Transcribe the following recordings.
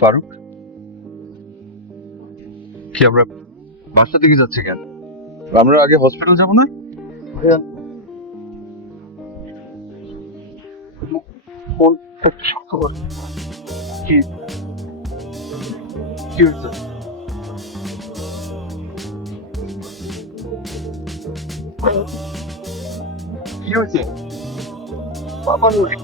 ফারুক, কি আমরা বাসা দিকে যাচ্ছি কেন? আমরা আগে হসপিটাল যাবো না? ভাইয়া, ফোনটা একটু শক্ত করে। কি কি হয়েছে? কি হয়েছে? বাবা নই।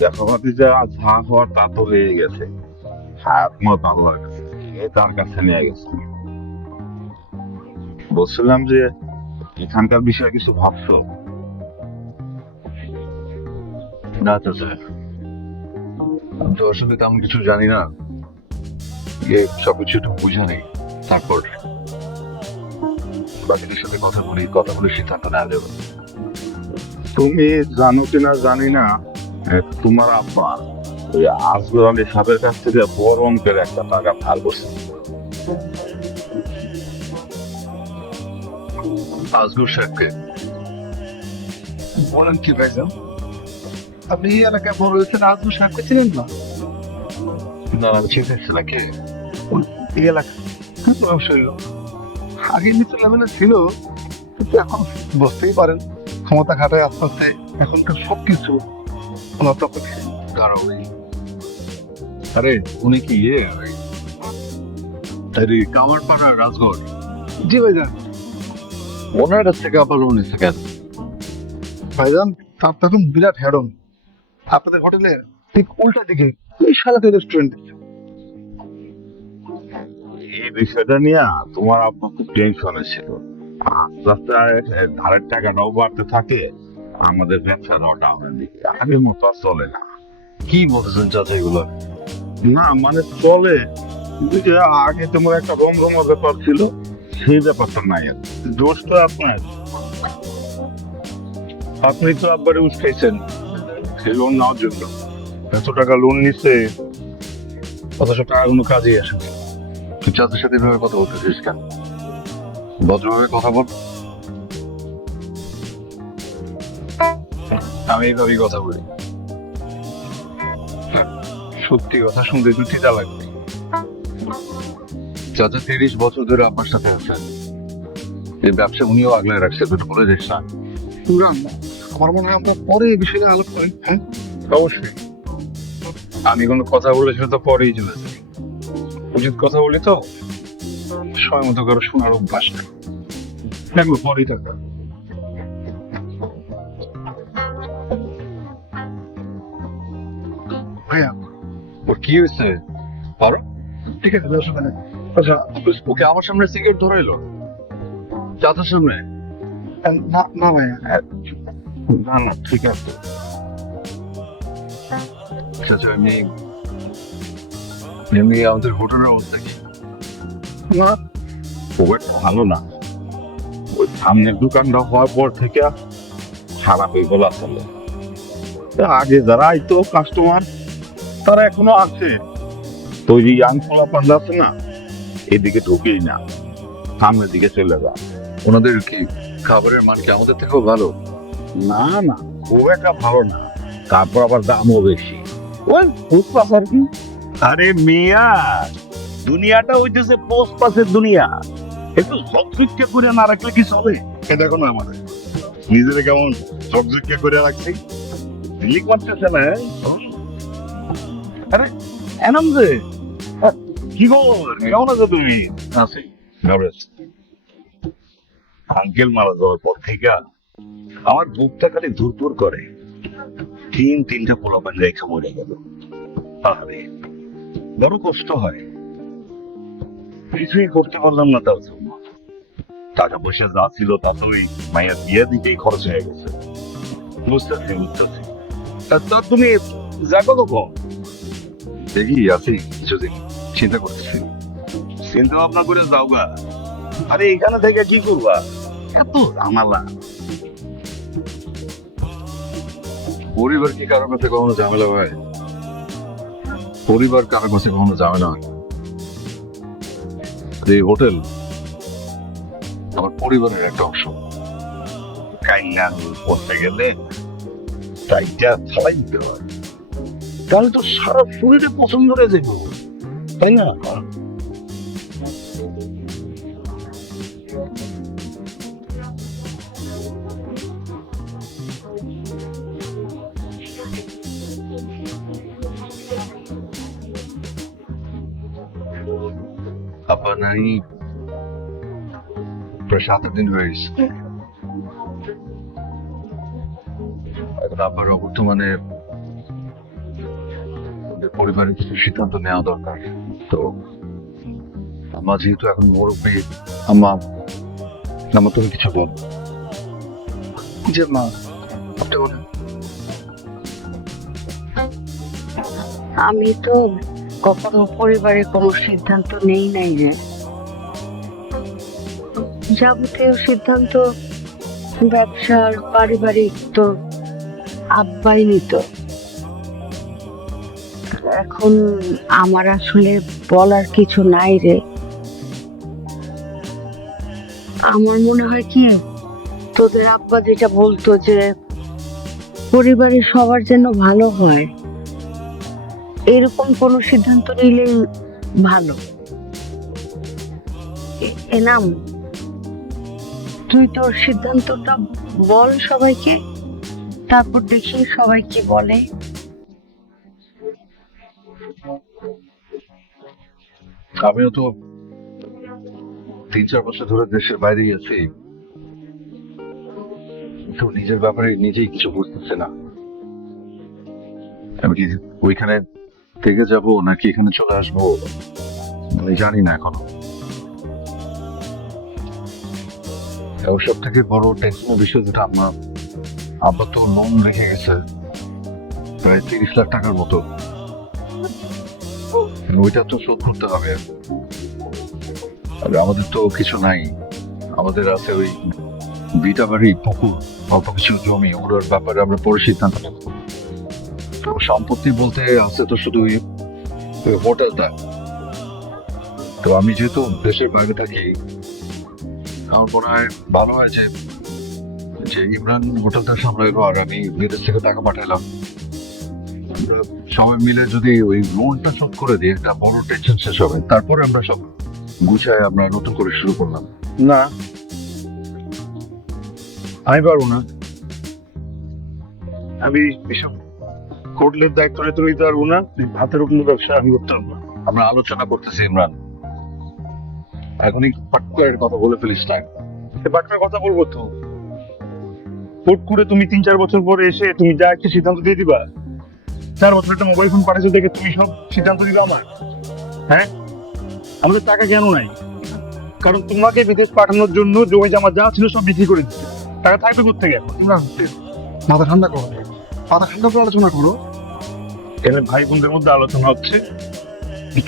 দেখো ভাতিজা, যা হওয়ার তা তো হয়ে গেছে। আর তোমার ভালো লাগছে, এ তার কাছে নিয়ে গেছে। বলছিলাম যে এখানকার বিষয়ে কিছু ভাবছো? না চাচা, আমি তো আসলে তেমন কিছু জানি না। সবকিছু একটু বুঝে নেই, তারপর বাকিদের সাথে কথা বলে সিদ্ধান্ত নেওয়া যাবে। তুমি জানো কিনা জানি না, তোমার আব্বা ওই আসগর আলী সাহেবের কাছ থেকে বড় অঙ্কের একটা টাকা ধার করছে। আজগুর সাহেবকে? বলেন কি ভাইজান? আপনি এই এলাকায় বড় হয়েছেন, আজম সাহেবকে চিনেন না? না, আমি চিনতেছি না কে। এই এলাকায় অবশ্যই আগে নিচু লেভেলে ছিল, কিন্তু এখন বুঝতেই পারেন ক্ষমতা খাটায় আস্তে আস্তে এখনকার সবকিছু ওনার পক্ষে। দাঁড়াও, আরে উনি কি কামারপাড়া রাজগড়? জি ভাইজান। ওনার কাছ থেকে আবার লোন নিচ্ছে কেন? ভাইজান, তার তো এখন বিরাট হেডম। আপনাদের হোটেলের ঠিক উল্টা দিকে বিশাল একটা রেস্টুরেন্ট। এই বিষয়টা নিয়ে তোমার আব্বা খুব টেনশনে ছিল। আস্তে আস্তে ধারের টাকাটাও বাড়তে থাকে, আমাদের ব্যবসাটাও ডাউনের দিকে, আগের মতো আর চলে না। কি বলতেছেন চাচা এগুলো? না মানে চলে, কিন্তু যে আগে তোমার একটা রমরমা ব্যাপার ছিল, সেই ব্যাপারটা নাই আর। দোষ তো আপনার, আপনি তো আব্বারে উস্কাইছেন সেই লোন নেওয়ার জন্য। এত টাকা লোন নিচ্ছে, অথচ টাকা কোনো কাজেই আসে না। তুই চাচার সাথে এভাবে কথা বলতেছিস কেন? ভদ্রভাবে কথা বল। আমি এইভাবেই কথা বলি। সত্যি কথা শুনতে একটু তিতা লাগবে। চাচা 30 বছর ধরে আপনার সাথে আছেন, এই ব্যবসা উনিও আগলে রাখছে, তুই তো বলে দিস না। পুরান, আমার মনে হয় আমরা পরে এই বিষয়ে আলোচনা করি। হ্যাঁ, অবশ্যই। আমি কোনো কথা বলে সেটা তো পরেই চলে যাই। উচিত কথা বলি তো, সময় মতো করে শোনার অভ্যাস নেই। দেখবো পরেই থাকবে। ভাইয়া ওর কি হয়েছে? পারো? ঠিক আছে, অসুবিধা নেই। আচ্ছা, ওকে আমার সামনে সিগারেট ধরে এলো, চাচার সামনে। না না ভাইয়া, না না, ঠিক আছে। চাচা এমনি এমনি আমাদের হোটেলের অবস্থা কি? না, খুব একটা ভালো না। ওই সামনের দোকানটা হওয়ার পর থেকে খারাপ হয়ে গেল আসলে। আগে যারা আইতো কাস্টমার, তারা এখনো আছে। তৈরি ইয়াং পোলাপান আছে না, এদিকে ঢুকেই না, সামনের দিকে চলে যা। ওনাদের কি খাবারের মান কি আমাদের থেকেও ভালো? না না, খুব একটা ভালো না। তারপর আবার দামও বেশি। ওই ফুটপাস আর কি। আরে মিয়া, দুনিয়াটা হইতেছে পোস্ট পাসের দুনিয়া। একটু ঝকঝকে করে না রাখলে কি চলে? এ দেখো না আমাদের নিজেরা কেমন ঝকঝকে করে রাখছি, ঝিলিক মারতেছে না। আরে এনাম যে, কি খবর, কেমন আছো তুমি? আছি। আঙ্কেল মারা যাওয়ার পর থেকে আমার বুকটা খালি ধুর ধুর করে। তিনটা পোলাপান রেখে মরে গেল। আরে বড় কষ্ট হয়, কিছুই করতে পারলাম না তার জন্য। টাকা পয়সা যা ছিল তা তো ওই মায়ের বিয়ে দিতেই খরচ হয়ে গেছে। বুঝতেছি। তা তুমি যাবো কখন? দেখি আছি কিছুদিন, চিন্তা করতেছি। চিন্তা ভাবনা করে যাও গা। আরে এখানে থেকে কি করবা? এত ঝামেলা। পরিবার কি কারোর কাছে কখনো ঝামেলা হয়? পরিবার কারোর কাছে কখনো ঝামেলা হয় না। এই হোটেল আমার পরিবারের একটা অংশ। কাইনা করতে গেলে টাইটা ছাড়াই দিতে হয়, তাহলে তো সারা শরীরে পছন্দ হয়ে যাবো, তাই না? আব্বা নাই প্রায় 7 দিন হয়ে গেছে। এখন আব্বার বর্তমানে পরিবারের কিছু সিদ্ধান্ত নেওয়া দরকার। তো আম্মা যেহেতু এখন মুরব্বী, আম্মা আমার তুমি কিছু বল। যে মা, আপনি বলেন। আমি তো কখনো পরিবারের কোনো সিদ্ধান্ত নেই নাই রে। যাবতীয় সিদ্ধান্ত ব্যবসার পারিবারিক তো আব্বাই নিত। এখন আমার আসলে বলার কিছু নাই রে। আমার মনে হয় কি, তোদের আব্বা যেটা বলতো যে পরিবারের সবার যেন ভালো হয়, এরকম কোনো সিদ্ধান্ত নিলেই ভালো। এনাম, তুই তোর সিদ্ধান্তটা বল সবাইকে, তারপর দেখি সবাই কি বলে। আমিও তো 3-4 বছর ধরে দেশের বাইরে গেছি, তো নিজের ব্যাপারে নিজেই কিছু বুঝতেছে না। আমি কি ওইখানে থেকে যাব নাকি এখানে চলে আসবো আমি জানি না এখনো। এবং সব থেকে বড় টেনশনের বিষয় যেটা আব্বা তো লোন রেখে গেছে প্রায় 30 লাখ টাকার মতো, ওইটা তো শোধ করতে হবে। আর আমাদের তো কিছু নাই, আমাদের আছে ওই বিটা বাড়ি, পুকুর, অল্প কিছু জমি, ওগুলোর ব্যাপারে আমরা পরে সিদ্ধান্ত নেব। তো সম্পত্তি বলতে আছে তো শুধু ওই হোটেলটা। তো আমি যেহেতু দেশের বাইরে থাকি, আমার মনে হয় ভালো হয় যে যে ইমরান হোটেলটা সামলাইলো আর আমি বিদেশ থেকে টাকা পাঠালাম, আমরা সবাই মিলে যদি ওই লোনটা শোধ করে দিই, একটা বড় টেনশন শেষ হবে। তারপরে আমরা সব গুছায় আমরা নতুন করে শুরু করলাম। না, আমি পারবো না। আমি এসব হোটেলের দায়িত্ব নিতে পারবো না। হাতের হোটেলের ব্যবসা আমি করতে পারবো না। আমরা আলোচনা করতেছি ইমরান, এখনই পাট করে কথা বলে ফেলিস না। বাটনার কথা বলবো তো, হুট করে তুমি 3-4 বছর পরে এসে তুমি যা একটা সিদ্ধান্ত দিয়ে দিবা। 4 বছর একটা মোবাইল ফোন পাঠিয়েছো দেখে তুমি সব সিদ্ধান্ত দিবা আমার? হ্যাঁ, আমাদের টাকা কেন নাই? কারণ তোমাকে বিদেশ পাঠানোর জন্য জমি জমা যা ছিল সব বিক্রি করে দিচ্ছে। টাকা থাকবে কোথেকে এখন? ইমরান, মাথা ঠান্ডা করো, মাথা ঠান্ডা করে আলোচনা করো। এখানে ভাই বোনদের মধ্যে আলোচনা হচ্ছে,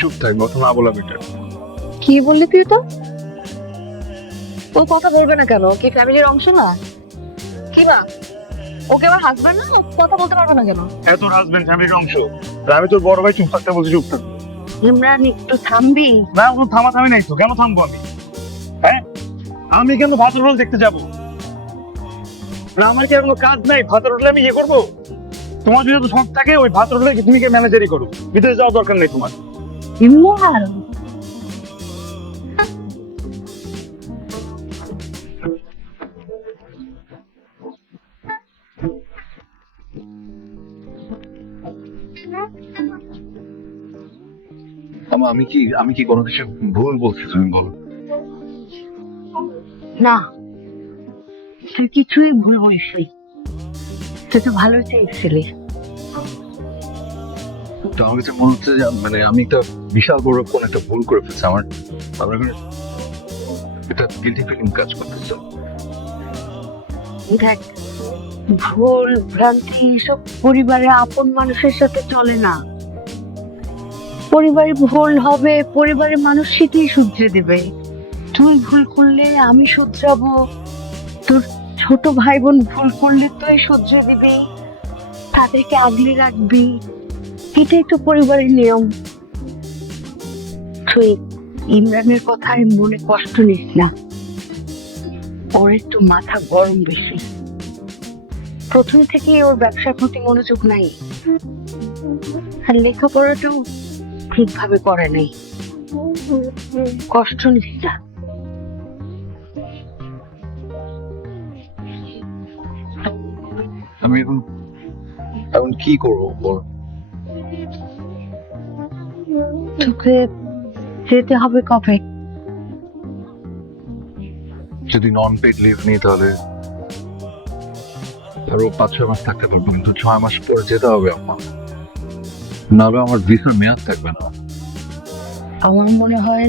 চুপ থাক, কথা না বলা বেটার। কি বললি তুই? তো ও কথা বলবে না কেন? ও কি ফ্যামিলির অংশ না? কি বা ওকে আমার হাজবেন্ড না? ও কথা বলতে পারবে না কেন? এত হাজবেন্ড ফ্যামিলির অংশ, আর আমি তোর বড় ভাই, চুপ থাকতে বলছি চুপ থাক। ইমরান, একটু থামবি? না, কোনো থামাথামি নাই তো। কেন থামবো আমি? হ্যাঁ, আমি কেন ভাতের হোটেল দেখতে যাবো? না, আমার কি আর কোনো কাজ নাই? ভাতের হোটেলে আমি ইয়ে করবো? তোমার যদি তো শখ থাকে ওই ভাতের হোটেলে তুমি ম্যানেজারই করো, বিদেশ যাওয়ার দরকার নেই তোমার। ইমরান, আমি কি কোনো কিছু ভুল বলছি? তুমি বলো। না, তুই কিছুই ভুল বলিসনি। তুই তো ভালোই চেয়েছিলি। তো আমার কাছে মনে হচ্ছে যে মানে আমি একটা বিশাল বড় কোন একটা ভুল করে ফেলছি। আমার এটা গিল্টি ফিলিং কাজ করতেছে। দেখ, ভুল ভ্রান্তি সব পরিবারের আপন মানুষের সাথে চলে না। পরিবারে ভুল হবে, পরিবারের মানুষ সেটাই শুধরে দেবে। তুই ভুল করলে আমি শুধরাবো, তোর ছোট ভাই বোন ভুল করলে তুই শুধরে দিবি, তাদেরকে আগলে রাখবি। এটাই তো পরিবারের নিয়ম। তুই ইমরানের কথায় মনে কষ্ট নিস না, ওর একটু মাথা গরম বেশি। প্রথম থেকে ওর ব্যবসার প্রতি মনোযোগ নাই, আর লেখাপড়াটাও ঠিকভাবে করে নাই। কষ্ট নিস না। আমি এখন এখন কি করবো বল? তোকে যেতে হবে কবে? যদি নন পেড লিভ নিই তাহলে আরো 5-6 মাস থাকতে পারবো, কিন্তু 6 মাস পরে যেতে হবে আমার, নাহলে আমার ভিসার মেয়াদ থাকবে না। আমার মনে হয়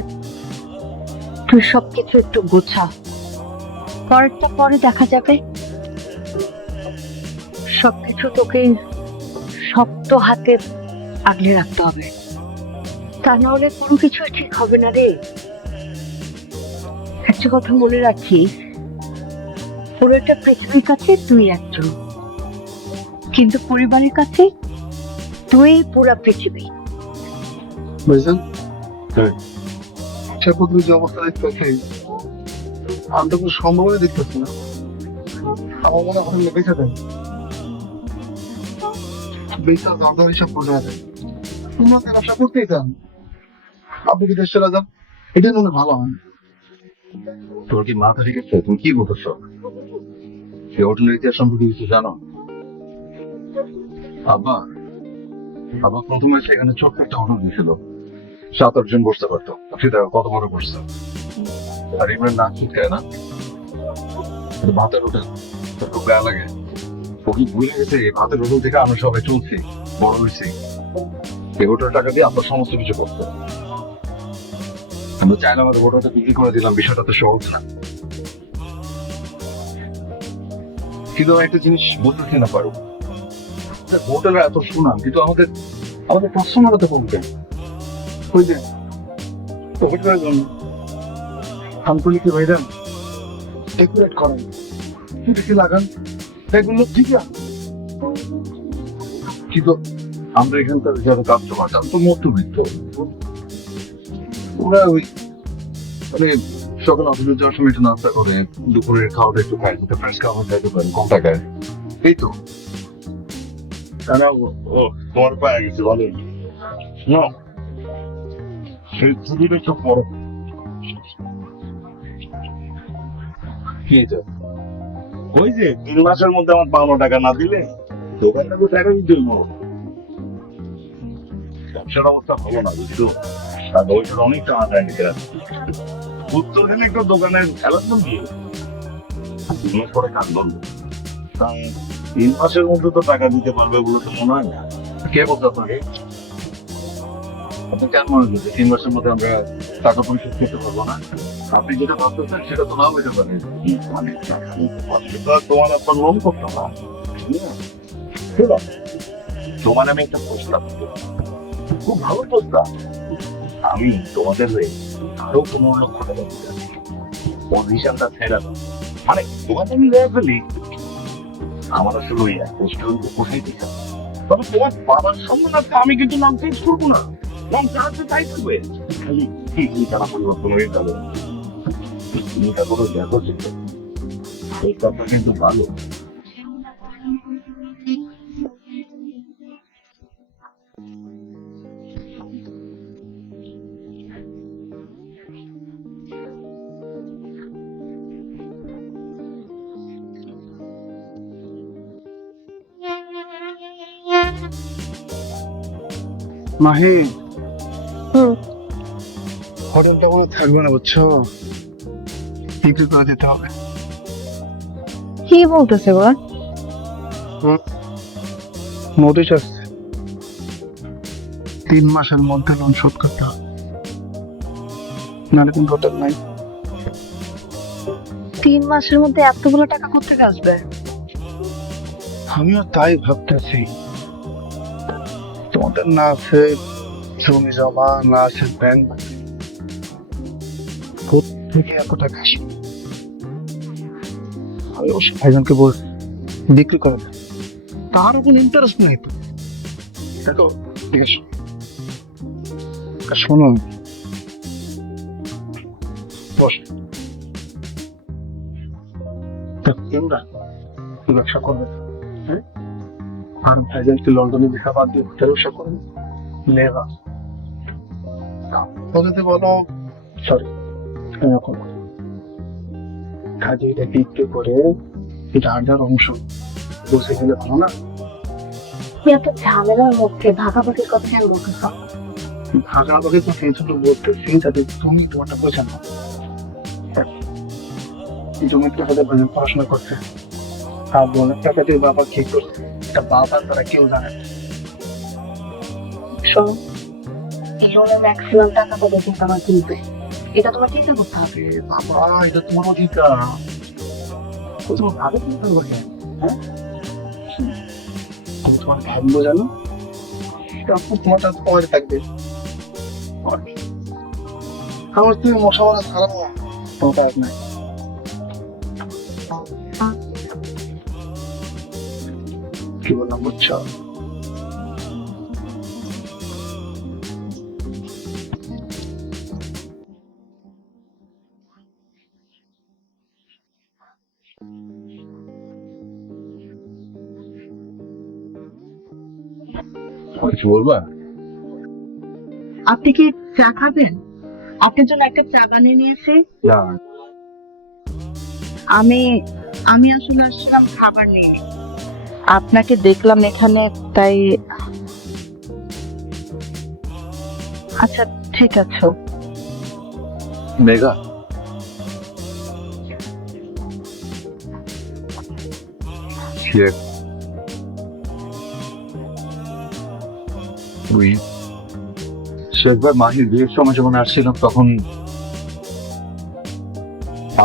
তুই সবকিছু একটু গোছা, পরেরটা পরে দেখা যাবে। সবকিছু তোকে শক্ত হাতে আগলে রাখতে হবে, তা নাহলে কোনো কিছু ঠিক হবে না রে। একটা কথা মনে রাখিস, পুরো একটা পৃথিবীর কাছে তুই একজন, কিন্তু পরিবারের কাছে তুই পুরা পৃথিবী। বুঝছেন? হ্যাঁ। সে প্রথমে যে অবস্থা দেখতেছি, আমি তো কোনো সম্ভাবনা দেখতেছি না। আমার মনে হয় বেঁচে দেয়, বেচা দরদার হিসাব করে আছে। তোমাকে ব্যবসা করতেই চান, আপনি কি দেশ চলে যান, এটাই মনে হয় ভালো হয়। তোর কি মাথা ঠিক আছে? তুমি কি বলতেছ? এই হোটেলের ইতিহাস সম্পর্কে কিছু জানো? আব্বা আব্বা প্রথমে সেখানে ছোট্ট একটা হোটেল দিয়েছিল, 7-8 জন বসতে পারতো। সেটা কত বড় করছে। আর ইমরান না খায় না, ভাতের হোটেল, খুব গায়ে লাগে। ও কি ভুলে গেছে এই ভাতের হোটেল থেকে আমরা সবাই চলছি, বড় হয়েছি। এই হোটেল টাকা দিয়ে আপনার সমস্ত কিছু করতে, আমরা চাইলে আমাদের হোটেলটা বিক্রি করে দিলাম, বিষয়টা তো সহজ না। কিন্তু একটা জিনিস বলতেছি না পারো, হোটেলের এত সুনাম, কিন্তু আমাদের আমাদের কাস্টমার তো কমবে। ওই যে প্রফিটের জন্য আন্তরিকে ভাইরান ডেকোরেট করেন, বেশি লাগান, এগুলো ঠিকই আছে। কিন্তু আমরা এখানকার যারা কাস্টমার, তারা তো মধ্যবিত্ত, ওরা ওই মানে সকাল অফিসে যাওয়ার সময় একটু নাস্তা করে, দুপুরের খাওয়াটা একটু খায়, দুটো ফ্রেশ খাওয়া খাইতে পারেন কম টাকায়, এই তো। তারা তোমার পায়ে গেছে বলে না, সেই ছবিটা একটু বড়। কি এটা? ওই যে 3 মাসের মধ্যে আমার 52 টাকা না দিলে দোকানটা তো টাকা দিতে হইব। ব্যবসার অবস্থা ভালো না বুঝছো, আর ওইটার অনেক টাকা নিতে রাখছি। উত্তর দিলে একটু দোকানের খেলা দিয়ে 2 মাস পরে কাজ বন্ধ। কারণ 3 মাসের মধ্যে তো টাকা দিতে পারবে বলে তো মনে হয় না। কে বলতে আপনাকে? আপনি কেন মনে করছেন 3 মাসের মধ্যে আমরা টাকা পরিশোধ করতে পারবো না? আপনি যেটা ভাবতেছেন সেটা তো নাও হইতে পারে। অনেক টাকা নিতে পারলে তো আর তোমার আপনার লোন করতে না। শোনো, তোমার আমি একটা প্রস্তাব দিবো। খুব ভালো প্রস্তাব। আমি তোমাদের হয়ে আরো 15 লক্ষ টাকা দিতে চাই। পজিশনটা ছেড়ে দাও, মানে তোমাকে আমি লেগে ফেলি। আমার আসলে ওই এক রেস্টুরেন্ট পোষাইতে চাই, তবে তোমার বাবার সম্মানার্থে আমি কিন্তু নাম চেঞ্জ করবো না। নাম চালাতে তাই থাকবে, খালি টাকা পরিবর্তন হয়ে গেল। চিন্তা করে দেখো, এই কথা কিন্তু ভালো। মাহি, হুম। হোটেলটা কোনো থাকবে না বুঝছো, বিক্রি করে দিতে হবে। কি বলতেছে ওরা? নোটিশ আসছে, 3 মাসের মধ্যে লোন শোধ করতে হবে, নাহলে কিন্তু হোটেল নাই। 3 মাসের মধ্যে এতগুলো টাকা কোথেকে আসবে? আমিও তাই ভাবতেছি, তোমাদের না আছে জমি জমা, না আছে ব্যাংক, থেকে এত টাকা আসে? আমি অবশ্য ভাইজানকে বলছি বিক্রি করে দেয়, তারও কোনো ইন্টারেস্ট নেই তো। দেখো ঠিক আছে, শোনো বস, ইমরান কি ব্যবসা করবে? হ্যাঁ, আর ভাইজানকে লন্ডনে ভিসা বাদ দিয়ে হোটেল ব্যবসা করবে, নেবা যদি বলো সরি এরকম কাজে এটা বিক্রি করে এটা আর্ধার অংশ বসে গেলে ভালো না? এত ঝামেলার মধ্যে ভাগাভাগির কথা কেন বলতেছ? ভাগাভাগি তো সেই জন্য বলতেছি যাতে তুমি তোমারটা বোঝা না। জমির টাকাতে ভাইজান পড়াশোনা করছে, আর বোনের টাকা দিয়ে বাবা কি করছে এটা বাবার দ্বারা কেউ জানে না। শোনো, এই লোনের ম্যাক্সিমাম টাকাটা দেখে আমার কিনবে, এটা তোমার চিন্তা করতে হবে। বাবা এটা তোমার অধিকার, ও তোমার ভাবে চিন্তা করবে। হ্যাঁ, তুমি তোমার ভাববো জানো, তখন তোমার কাছে পরে থাকবে। আর কি? আমার তুমি মশা মারা ছাড়া না কোনো কাজ নাই। কি বললাম বুঝছো? কিছু বলবা? আপনি কি চা খাবেন? আপনার জন্য একটা চা বানিয়ে নিয়েছি। না, আমি আমি আসলে আসলাম খাবার নিয়ে, আপনাকে দেখলাম এখানে তাই। আচ্ছা ঠিক আছে। মেঘা, শেষবার মাহির বিয়ের সময় যখন আসছিলাম তখন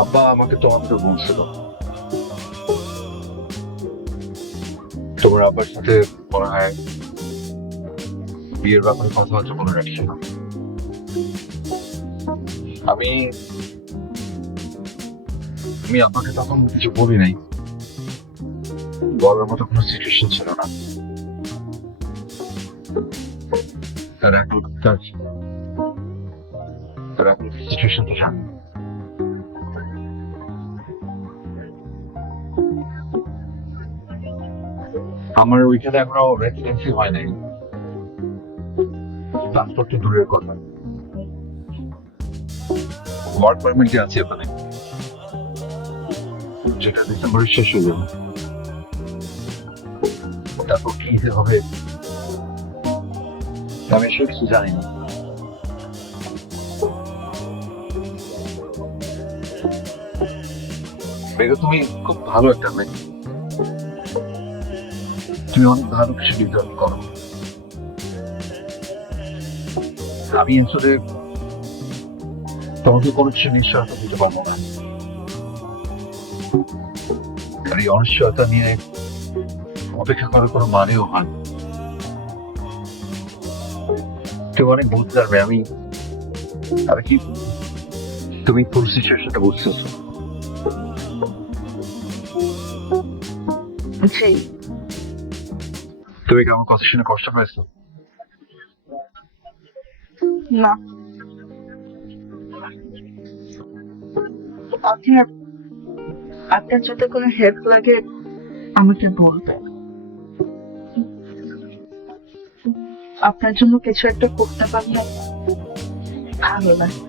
আব্বা আমাকে তোমাকে বলছিল তোমার আব্বার সাথে মনে হয় বিয়ের ব্যাপারে কথাবার্তা বলে রাখছিলাম। আমি আমি আব্বাকে তখন কিছু বলি নাই, বলার মতো কোনো সিচুয়েশন ছিল না। তার এখন সিচুয়েশন তো জানি। আমার ওইখানে এখনো রেসিডেন্সি হয় নাই, ট্রান্সপোর্ট তো দূরের কথা, ওয়ার্ক পারমিটে আছে ওখানে, যেটা ডিসেম্বরের শেষ হয়ে যাবে। তারপর কি হবে আমি আসলে কিছু জানি না। মেঘা, তুমি খুব ভালো একটা মেয়ে, তুমি অনেক ভালো কিছু ডিজার্ভ করো। আমি আসলে তোমাকে কোনো কিছু নিশ্চয়তা দিতে পারবো না, আর এই অনিশ্চয়তা নিয়ে অপেক্ষা করার কোনো মানেও হয় না। কেউ অনেক বুঝতে পারবে আমি আর কি, তুমি ফুল সিচুয়েশনটা বুঝতেছো। জি, তুমি কি আমার কথা শুনে কষ্ট পাইছো? না আপনার আপনার যদি কোনো হেল্প লাগে আমাকে বলবেন, আপনার জন্য কিছু একটা করতে পারলে ভালো লাগে।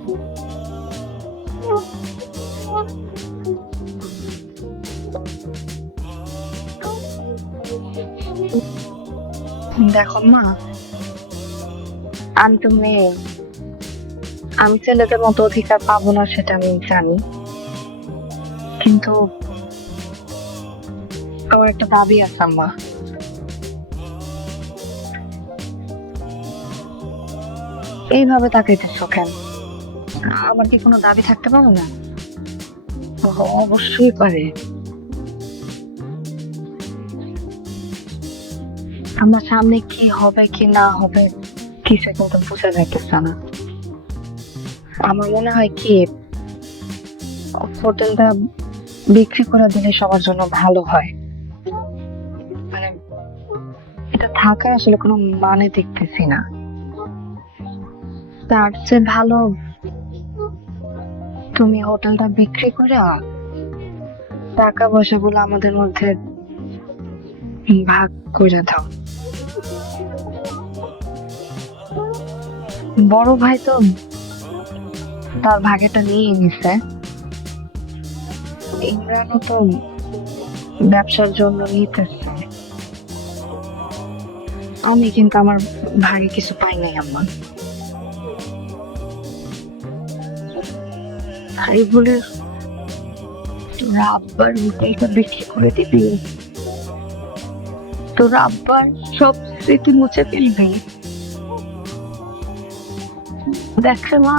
দেখো মা, আমি তো মেয়ে, আমি ছেলেদের মতো অধিকার পাবো না সেটা আমি জানি, কিন্তু আমার একটা দাবি আছে আম্মা। এইভাবে তাকাইতেছ কেন? আমার কি কোনো দাবি থাকতে পারে না? ও, অবশ্যই পারে। আমার সামনে কি হবে কি না হবে কিছু কিন্তু বোঝা যাইতেছে না। আমার মনে হয় কি হোটেলটা বিক্রি করে দিলে সবার জন্য ভালো হয়। মানে এটা থাকার আসলে কোনো মানে দেখতেছি না। তার চেয়ে ভালো তুমি হোটেলটা বিক্রি করে টাকা পয়সা গুলো আমাদের মধ্যে ভাগ করে দাও। বড় ভাই তো তার ভাগেটা নিয়ে নিছে, ইমরানও তো ব্যবসার জন্য নিতেছে। আমি কিন্তু আমার ভাগে কিছু পাই নাই আম্মা। তাই বলে তোর আব্বার হোটেলটা বিক্রি করে দিবি? তোর আব্বার সব স্মৃতি মুছে ফেলবি? দেখে মা,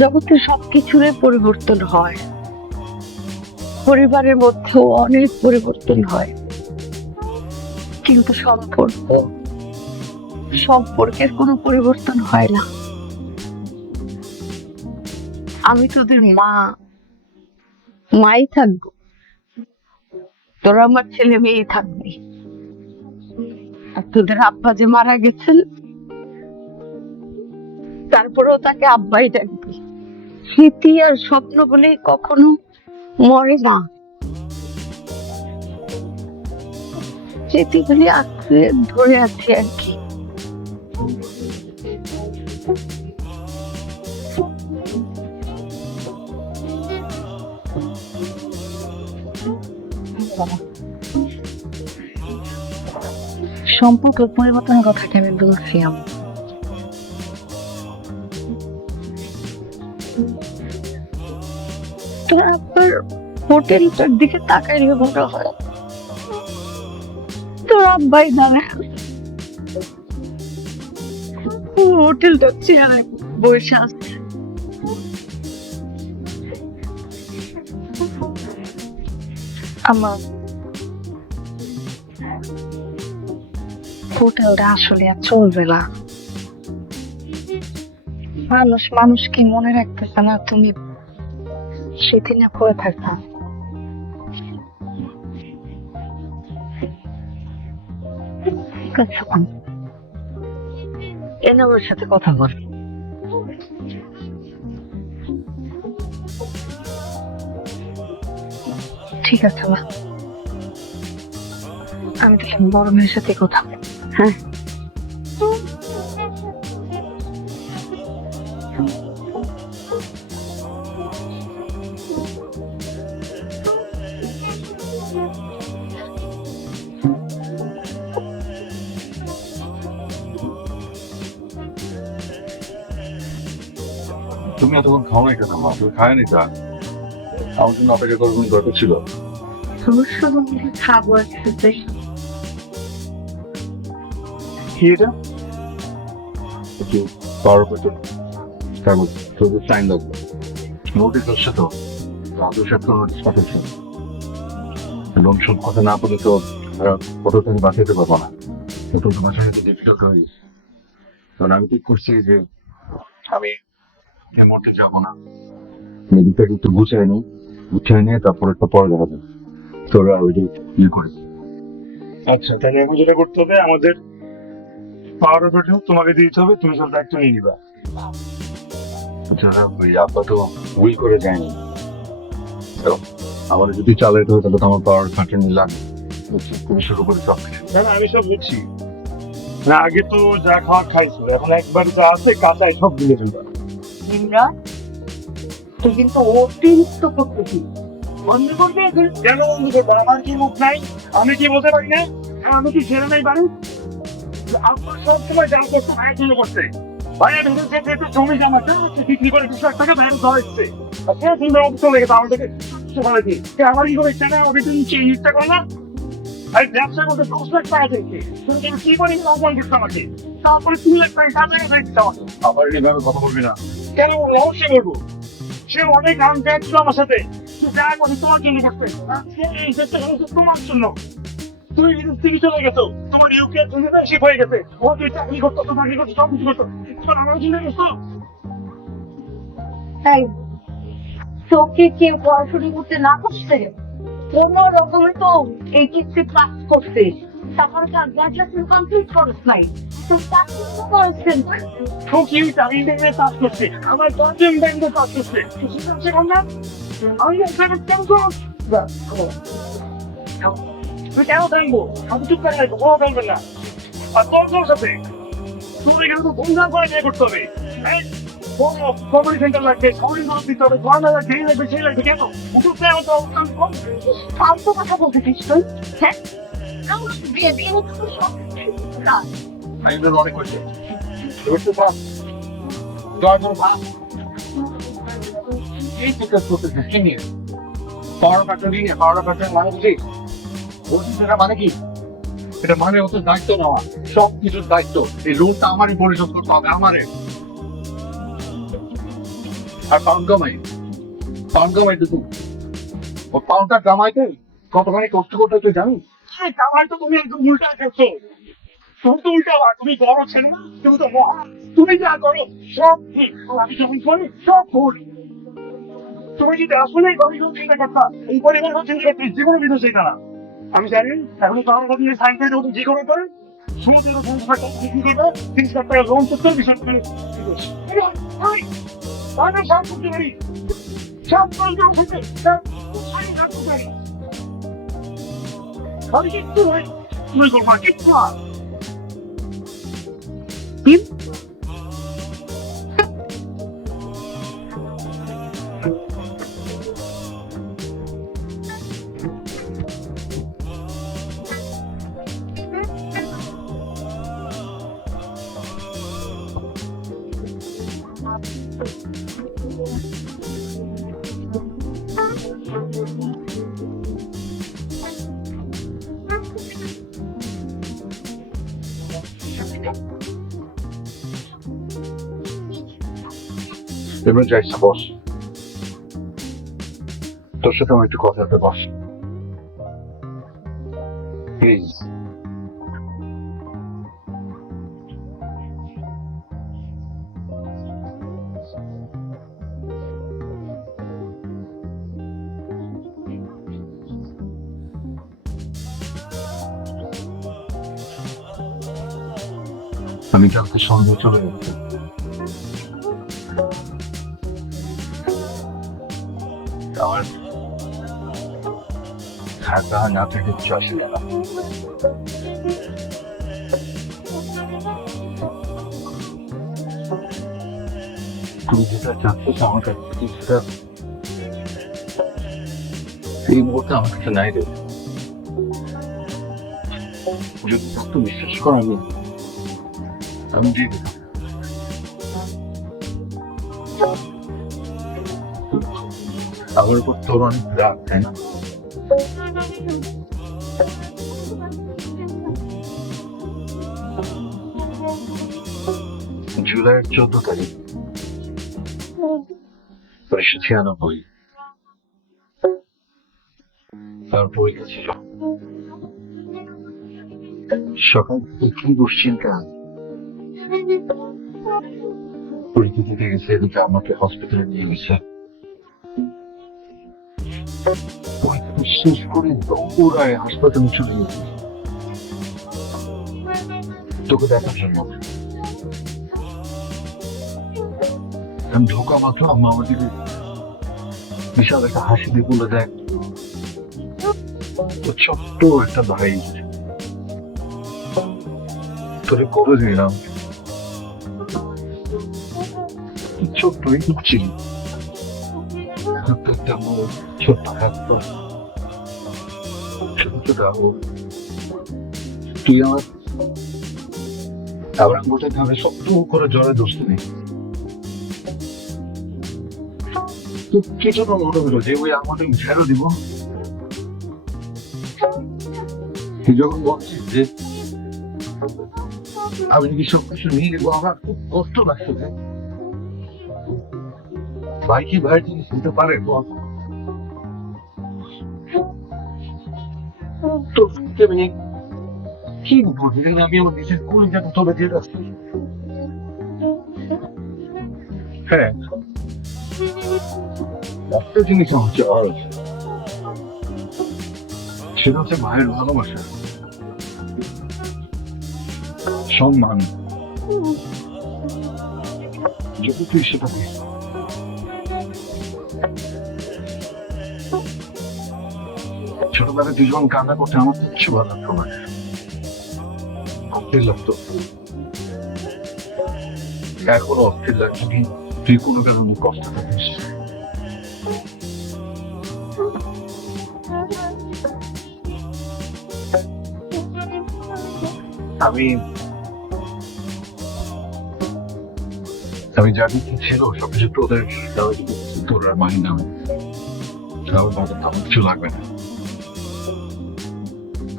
জগতের সবকিছুর পরিবর্তন হয়, পরিবারের মধ্যেও অনেক পরিবর্তন হয়, কিন্তু সম্পর্কের কোনো পরিবর্তন হয় না। আমি তোদের মাই থাকবো, তোরা আমার ছেলে মেয়ে থাকবি। আর তোদের আব্বা যে মারা গেছেন, তারপরেও তাকে আব্বাই ডাকবি। স্মৃতি আর স্বপ্ন বলে কখনো মরে না। স্মৃতিগুলি আঁকড়ে ধরে আছে আর কি। সম্পর্কের পরিবর্তনের কথাটা আমি বলছি আমার। তোর আব্বার হোটেলটার দিকে তাকাইলে মনে হয় তোর আব্বাই জানে হোটেলটা চেহারায় বসে আসছে। আমার হোটেলটা আসলে আর চলবে না। মানুষকে মনে রাখতেছে না, তুমি সেদিন পড়ে থাকবা। এনে ওর সাথে কথা বল। ঠিক আছে মা, আমি তো বড় মেয়ের সাথে কথা বলবো। হ্যাঁ, তুমি এতক্ষণ খাও নাই কেন মা? তুমি খায় নি তা? আমার জন্য অপেক্ষা করার কোনো দরকার ছিল? সমস্যা বলতে খাবো একসাথে। কি এটা? একটু পাওয়ার পেটন কাগজ শুধু সাইন লাগবে। নোটিশ হচ্ছে তো, রাজুর সাথে নোটিশ পাঠাচ্ছে। লোন শোধ কথা না বলে তো কত টাকা বাঁচাতে পারবো না। নতুন তো বাসায় একটু ডিফিকাল্ট হয়ে গেছে। কারণ আমি ঠিক করছি যে আমি এই মুহূর্তে যাবো না, মেডিকেল একটু গুছিয়ে নিয়ে তারপরে তো পরে দেখা যাবে। তোরা ওই যে ইয়ে করে আচ্ছা, তাহলে এখন যেটা করতে হবে, আমাদের পাওয়ার অফ তোমাকে দিতে হবে, তুমি সব দায়িত্ব নিয়ে নিবা। যারা ওই আব্বা তো উইল করে যায়নি, তো আমার যদি চালাইতে হয় তাহলে তো আমার পাওয়ার খাটানি লাগে। শুরু করে সব কিছু না, আমি সব বুঝছি। না, আগে তো যা খাওয়ার খাইছো, এখন একবার যা আছে কাঁচায় সব দিলে ফেলবা। ইমরান, তুই কিন্তু অতিরিক্ত করতেছি। বন্ধ করবে এখন? কেন বন্ধু করবো? আমার কি মুখ নাই? আমি কি বলতে পারি না? আমি কি ছেড়ে নাই বাড়ি? আপনার সব সময় যা করতে ভাইয়ের জন্য করতে। ভাইয়া ভেবেছে যে একটু জমি জামাতে বিক্রি করে 200,000 টাকা ভাইয়ের ধরা হচ্ছে। আর সে সুন্দর চলে গেছে আমাদেরকে সকালে দিয়ে। আমার কি করে ইচ্ছা না? ওকে তুমি ইচ্ছা করো না? আর ব্যবসা করতে 10,00,000 টাকা দিচ্ছে। তুমি কেন কি করে অপমান করছো আমাকে? তারপরে 3 লাখ টাকা কাজে দিতে আমাকে। আবার এইভাবে কথা বলবি না। কেন বলবো? অবশ্যই বলবো। সে অনেক আনফেয়ার ছিল আমার সাথে। সে যা করছে তোমার জন্য করছে, এই চেষ্টা করেছে তোমার জন্য। তুমি বিদেশ থেকে চলে গেছো, তোমার ইউকে সিটিজেনশিপ হয়ে গেছে, ও তুই চাকরি করতো, চাকরি করতো, সব কিছু করতো, তোমার আমার জন্য গেছো। তাই তোকে কেউ পড়াশোনা করতে না করছে, কোন রকমে তো এইচএসসি পাস করছে, তারপরে তার গ্রাজুয়েশন কমপ্লিট করছ নাই, তো চাকরি তো করেছেন। ঠকি আমি ব্যাংকে কাজ করছি, আমার দশজন ব্যাংকে কাজ করছে, সেখান না আমি কেন করো তুই কেন থাকবো, আমি চুপ করে রাখবো, কোনো থাকবে না। আর তোর সাথে তুমি এখানে তো ধুমধাম করে বিয়ে করতে হবে। কমিউনিটি সেন্টার লাগবে, কমিউনিটি দিতে হবে, ধর্ণা লাগবে, এই লাগবে, সেই লাগবে, কেন উঠুক না আমার তো ফালতু কথা বলতেছিস তুই? হ্যাঁ, আমার বিয়ে বিয়ে তো সব না। আমি তো অনেক করছি এবার তো থাক দয়া করে ভাব এই চিন্তা করতেছে কি নিয়ে পাওয়ার ফ্যাক্টর নিয়ে পাওয়ার ফ্যাক্টর মানে বুঝিস বলছিস এটা মানে কি এটা মানে হচ্ছে দায়িত্ব নেওয়া সব কিছুর দায়িত্ব এই লোনটা আমারই পরিশোধ করতে হবে আমারই আর পাউন্ড কামাই তো তুই ও পাউন্ডটা কামাইতে কতখানি কষ্ট করতে তুই জানিস আমার তো তুমি একদম উল্টা করছো, তুমি তো উল্টা হওয়া, তুমি বড় ছেলে না, তুমি তো মহা, তুমি যা করো সব ঠিক, আমি যখন করি সব ভুল। তুমি যদি আসলেই গরিব চিন্তা করতাম, এই পরিবার চিন্তা করতে জীবনে বিদেশে না। আমি জানি এখন কারণ কথা সাইন করে যে কোনো করে সমুদ্রের 50 টাকা বিক্রি করবে, 30 লাখ টাকা লোন করতে 20 লাখ টাকা আমি সব করতে পারি, সব করতে পারি, আমি কিচ্ছু ভাই তুমি করবা কিচ্ছু না। এবার যাইছে বস তোর সাথে আমার একটু কথা আছে বস প্লিজ আমি কালকে সন্ধ্যে চলে যাচ্ছি আমার থাকা না থেকে কিছু আসে না তুমি যেটা চাচ্ছ আমার কাছে সেটা এই মুহূর্তে আমার কাছে নাই রে যদি থাকতো বিশ্বাস কর আমি দিয়ে দিতাম আমার উপর তোর অনেক রাগ তাই না জুলাইয়ের 14 তারিখ 1996 তার পরীক্ষা ছিল সকাল থেকে দুশ্চিন্তা পরিচিতি থেকে গেছে এদিকে আমাকে হসপিটালে নিয়ে গেছে শেষ করে দৌড়ায় হাসপাতালে চলে গেছে তোকে দেখার জন্য আমি ঢোকা মাত্র আম্মা আমার দিকে বিশাল একটা হাসি দিয়ে বলে দেখ তো ছোট্ট একটা ভাই তোরে করে দিলাম ছোট্ট একটু ছিল একটা ছোট্ট হাত ছোট ছোট আঙুল তুই আমার আবার আঙুলটা ভাবে শক্ত করে জ্বরে দোষতে নেই তো কি জন্য মনে হলো যে ওই আঙুলটা ঝেড়ে দিব তুই যখন বলছিস যে আমি যদি সব কিছু নিয়ে নেবো আমার খুব কষ্ট লাগছে ভাই কি ভাই জিনিস হতে পারে বল? তো কেমনি কি বুঝলেন? আমি আমার নিজের কোলে যাবো তবে দিয়ে রাখছি। হ্যাঁ, একটা জিনিস হচ্ছে আর সেটা হচ্ছে মায়ের ভালোবাসা, সম্মান। যদি তুই সেটা দিস, ছোটবেলায় দুজন কান্না করতে আমার কিচ্ছু ভালো লাগতো না, অস্থির লাগতো। এখনো অস্থির লাগে যদি তুই কোনো কারণে কষ্ট থাকিস। আমি আমি জানি কি ছিল সবকিছু তোদের তোর আর মাহির নামে, আমার বাবা আমার কিছু লাগবে না,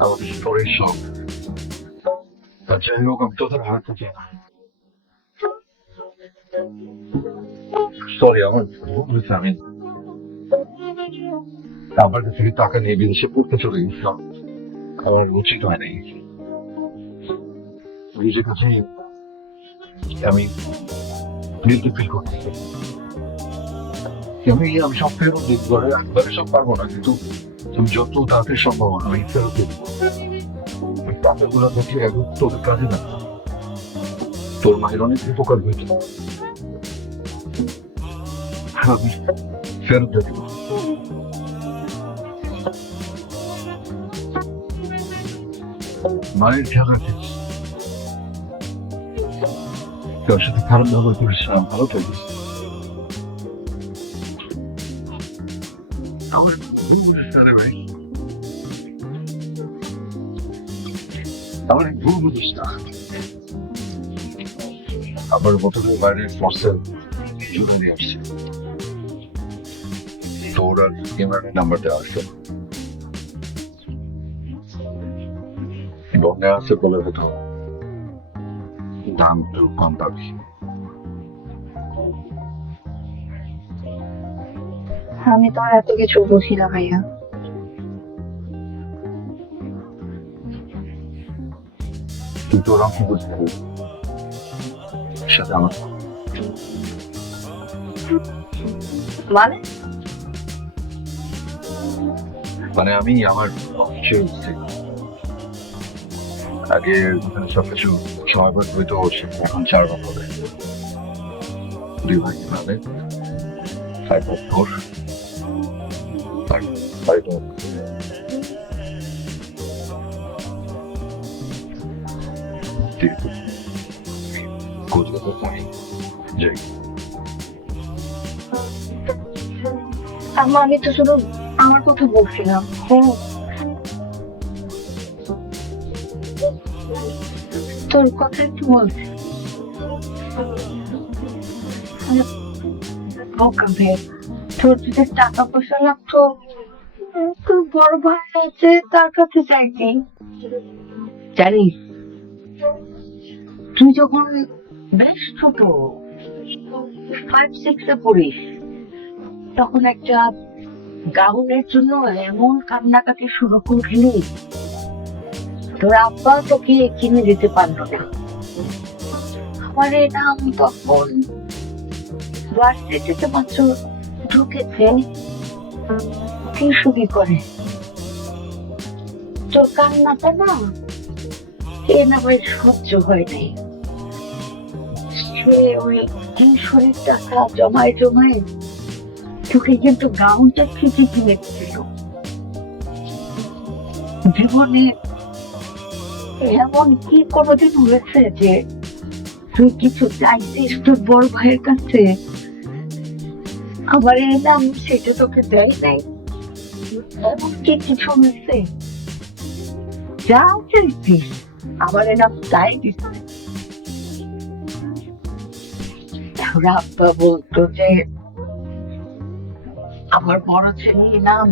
আমার তোরই সব। আর যাই হোক আমি তোদের হারাতে চাই না। সরি, আমার ভুল হয়েছে। আমি আমার কাছ থেকে টাকা নিয়ে বিদেশে পড়তে চলে গেছিলাম, আমার উচিত হয় নাই। নিজের কাছে আমি গিল্টি ফিল করতেছি। আমি সব ফেরত দিই, ঘরে একবারে সব পারবো না, কিন্তু তুমি যত তাড়াতাড়ি সম্ভব আমি ফেরত দেবো। ওই টাকাগুলো দেখে এখন তোদের কাজে না, তোর মায়ের অনেক উপকার হয়েছে, আমি ফেরত দেবো। মায়ের খেয়াল রাখিস, তোর সাথে খারাপ ব্যবহার করিস না, ভালো থাকিস। আমার ভুল বুঝিস না রে ভাই, আমার ভুল বুঝিস না। আমার বোতলের বাইরে ফসল জুড়ে দিয়ে আসছে, তোর আর ইমরানের নাম্বার দেওয়া আছে, বন্ধে আছে বলে হতো দাম একটু কম পাবি। আমি তো আর এত কিছু বুঝি না ভাইয়া। তুই তোর অঙ্ক বুঝতে পারবি সাথে আমার। মানে মানে আমি আমার অফিসে উঠছি, আগে ওখানে সবকিছু 6 ভাগ হইতো, এখন 4 ভাগ হবে। 2 ভাগ মানে 5 ভাগ তোর আর 5 ভাগ কোচগত পয়েন্ট যাই। আমি তো শুধু আমার কথা বলছিলাম। তোর কথা একটু বলছি। তোর যদি টাকা পয়সা লাগতো, তোর বড় ভাই আছে, তার কাছে চাইতি। জানিস, তুই যখন বেশ ছোট 5-6-এ পড়িস, তখন একটা গাউনের জন্য এমন কান্নাকাটি শুরু করলি, তোর আব্বা তোকে কিনে দিতে পারলো না। আমার এই নাম তখন ভার্সিটিতে মাত্র ঢুকেছে, টিউশনি করে। তোর কান্নাটা না এ নামের সহ্য হয় নাই। সে ওই টিউশনের টাকা জমায় জমায় তোকে কিন্তু গাউনটা ঠিকই কিনেছিল। জীবনে এমন কি কোনোদিন হয়েছে যে তুই কিছু চাইছিস তোর বড় ভাইয়ের কাছে, আমার এই নাম সেটা তোকে দেয় নাই? এমন কি কিছু হয়েছে? যা চাইছিস আমার এই নাম তাই দিচ্ছে। ওরা আব্বা বলতো যে আমার বড় ছেলের নাম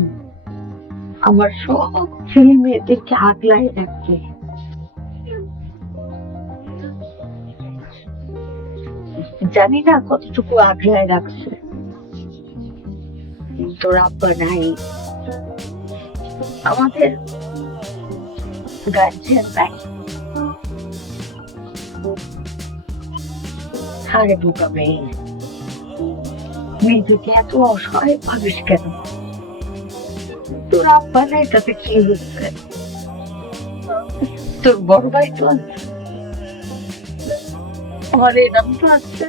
আমার সব ছেলে মেয়েদেরকে আগলায় রাখছে। জানি না কতটুকু আগলায় রাখছে, তোর আব্বা নাই, আমাদের গার্জিয়ান নাই। আরে বোকা মেয়ে, মেয়েদেরকে এত অসহায় ভাবিস কেন? তোর আব্বা নাই তাতে কি হচ্ছে? তোর বড় ভাই তো আছে, আমার এরম তো আছে।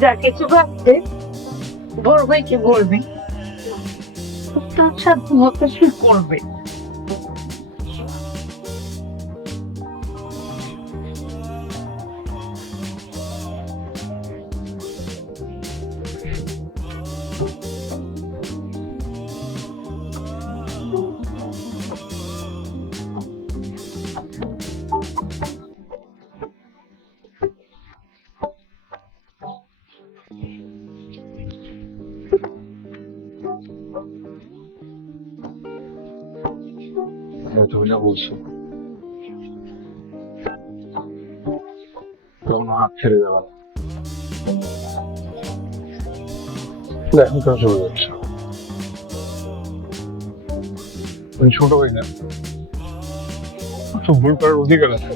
যা কিছু ভাবছে বড় ভাইকে বলবি, তার সাথে মতো সে করবে। তুমি না বলছো তখন হাত ছেড়ে যাবে না। এখন কেন চলে যাচ্ছ? তুমি ছোট হই না, ভুল করার অধিকার আছে।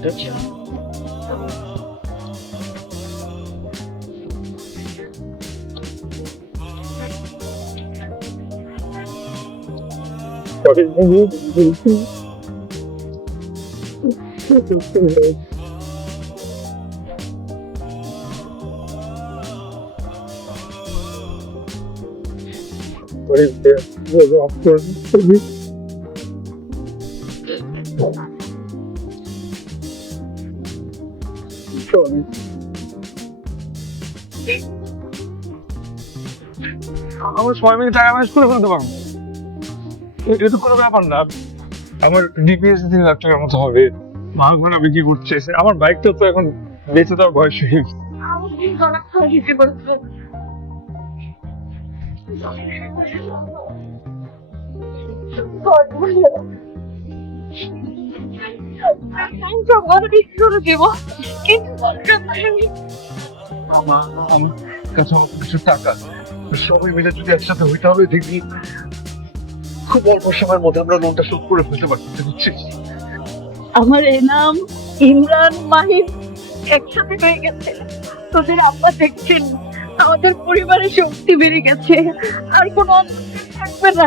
আমরা 6 মিনিট টাকা ম্যানেজ করে ফেলতে পারবো, এটা তো কোনো ব্যাপার না। আমার ডিপিএস 3 লাখ টাকার মতো হবে। মা ঘোড়া বিক্রি করছে, আমার বাইকটা তো এখন বেঁচে দেওয়ার বয়স হয়ে গেছে। আমার কাছে অল্প কিছু টাকা, সবাই মিলে যদি একসাথে হইতে হবে দেখবি খুব অল্প সময়ের মধ্যে আমরা লোনটা শোধ করে ফেলতে পারছি, বুঝছিস? আমার এই নাম ইমরান মাহির একসাথে হয়ে গেছে। তোদের আব্বা দেখছেন আমাদের পরিবারের শক্তি বেড়ে গেছে, আর কোনো অন্ধকার থাকবে না।